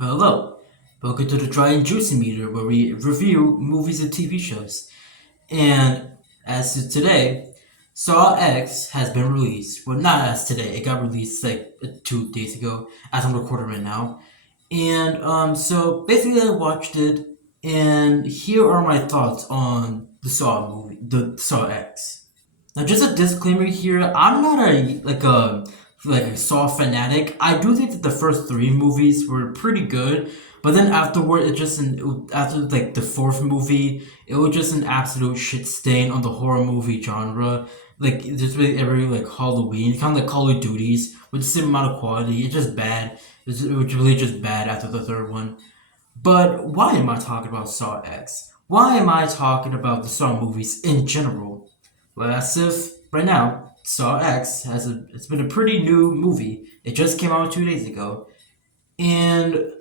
Hello, welcome to the Dry and Juicy Meter, where we review movies and TV shows. And as of today, Saw X has been released. Well, not as today. It got released like 2 days ago, as I'm recording right now. And so basically, I watched it, and here are my thoughts on the Saw movie, the Saw X. Now, just a disclaimer here: I'm not a Saw fanatic. I do think that the first three movies were pretty good, but then afterward, after like the fourth movie, it was just an absolute shit stain on the horror movie genre. Like just really every like Halloween, kind of like Call of Duties with the same amount of quality. It's just bad. It was really just bad after the third one. But why am I talking about Saw X? Why am I talking about the Saw movies in general? Well, as if right now, Saw X it's been a pretty new movie. It just came out 2 days ago, and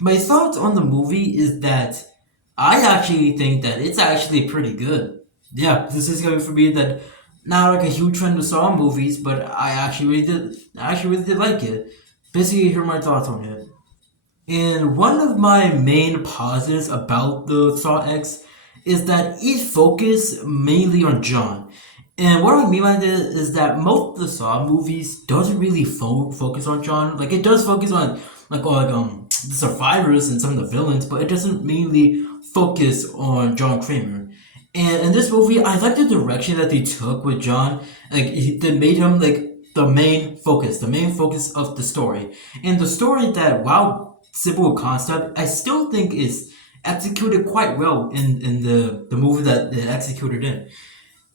my thoughts on the movie is that I actually think that it's actually pretty good. Yeah, this is going for me that not like a huge fan of Saw movies, but I actually really did like it. Basically, here are my thoughts on it. And one of my main positives about the Saw X is that it focused mainly on John. And what I mean by this is that most of the Saw movies doesn't really focus on John. Like it does focus on the survivors and some of the villains, but it doesn't mainly focus on John Kramer. And in this movie, I like the direction that they took with John. They made him like the main focus of the story, and the story that while simple concept, I still think is executed quite well in the movie that they executed in.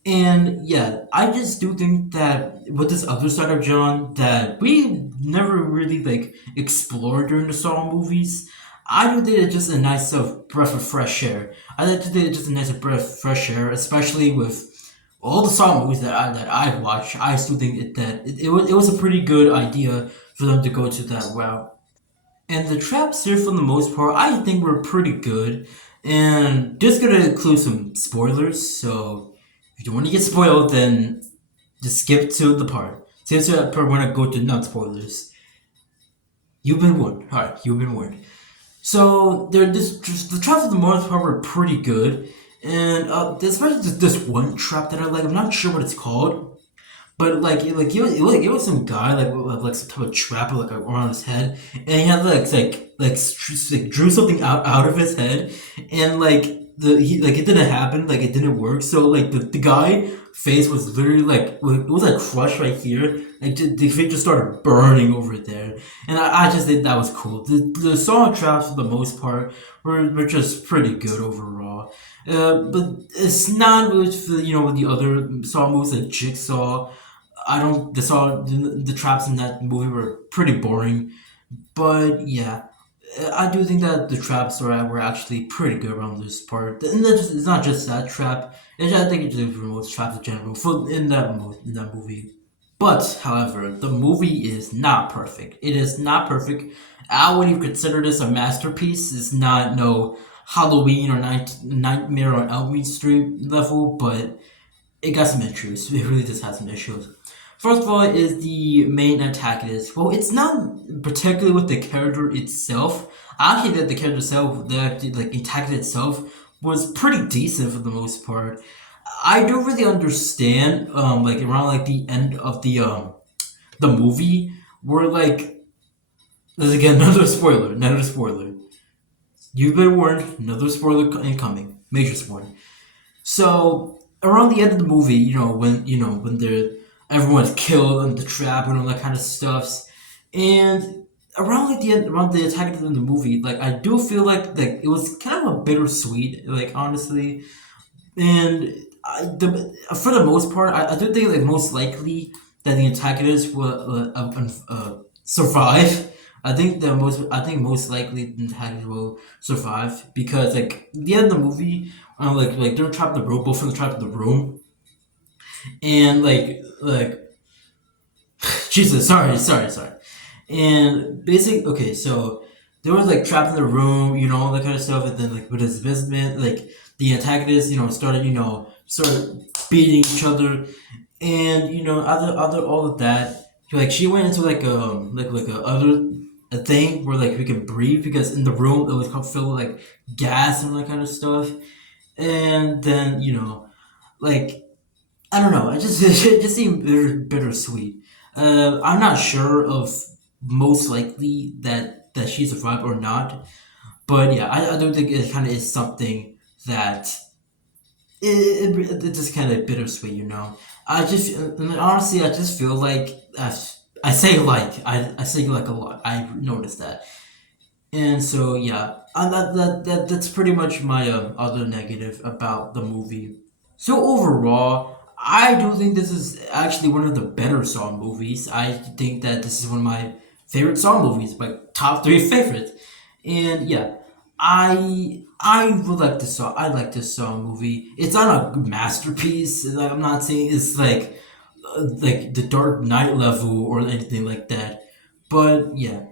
And yeah, I just do think that with this other side of John that we never really like explored during the Saw movies, I do think it's just a nice breath of fresh air. I like to think it's just a nice breath of fresh air, especially with all the Saw movies that I've watched. I still think it was a pretty good idea for them to go to that route. And the traps here, for the most part, I think were pretty good. And just gonna include some spoilers, so if you don't want to get spoiled, then just skip to the part. Skip to that part when I go to non spoilers. You've been warned. Alright, you've been warned. So the traps for the most part were pretty good. And especially this one trap that I like, I'm not sure what it's called, but it was some guy like some type of trap like around his head, and he had drew something out of his head, and it didn't happen, like it didn't work. So like the guy face was literally like it was like crushed right here, like the face just started burning over there, and I just think that was cool. The saw traps for the most part were just pretty good overall. But it's not with the other saw moves like Jigsaw. I don't. The traps in that movie were pretty boring, but yeah, I do think that the traps were actually pretty good around this part. And it's not just that trap. I think it's just most traps in general for in that movie. But however, the movie is not perfect. It is not perfect. I would even consider this a masterpiece. It's not no Halloween or Nightmare on Elm Street level, but it got some issues. It really does have some issues. First of all, is the main antagonist. Well, it's not particularly with the character itself. Actually, the character itself, the antagonist itself, was pretty decent for the most part. I don't really understand, like around like the end of the movie, where like there's again another spoiler. You've been warned, another spoiler incoming, major spoiler. So around the end of the movie, when they're everyone's killed and the trap and all that kind of stuff, and around like the end, around the attack at the end of the movie, like I do feel like it was kind of a bittersweet, like honestly, and for the most part, I do think like most likely that the antagonist will survive. I think most likely the antagonist will survive because like the end of the movie, they're trapped in the room, both of them trapped in the room, and Jesus, sorry. And basic, okay, so they were like trapped in the room, all that kind of stuff, and then like with his businessman, like the antagonist, started beating each other, and after all of that, like she went into like a other. a thing where like we can breathe because in the room it was filled with like gas and all that kind of stuff. And then like I don't know, it just it just seemed bittersweet. I'm not sure of most likely that she survived or not, but yeah, I don't think it kind of is something that it's just kind of bittersweet, I just honestly, I just feel like I say I say like a lot. I noticed that, and so yeah, that's pretty much my other negative about the movie. So overall, I do think this is actually one of the better Saw movies. I think that this is one of my favorite Saw movies, my top three favorites. And yeah, I would like to Saw. I like this Saw movie. It's not a masterpiece. Like, I'm not saying it's like the Dark Knight level or anything like that. But yeah,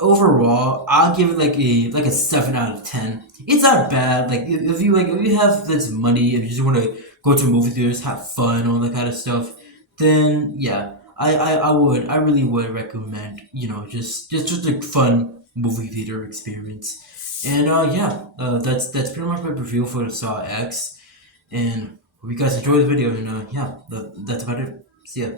overall, I'll give it like a 7 out of 10. It's not bad. Like if you have this money, if you just want to go to movie theaters, have fun, all that kind of stuff, then yeah, I really would recommend just a fun movie theater experience. And yeah, that's pretty much my review for the Saw X. And hope you guys enjoy the video. And yeah, that's about it. See ya.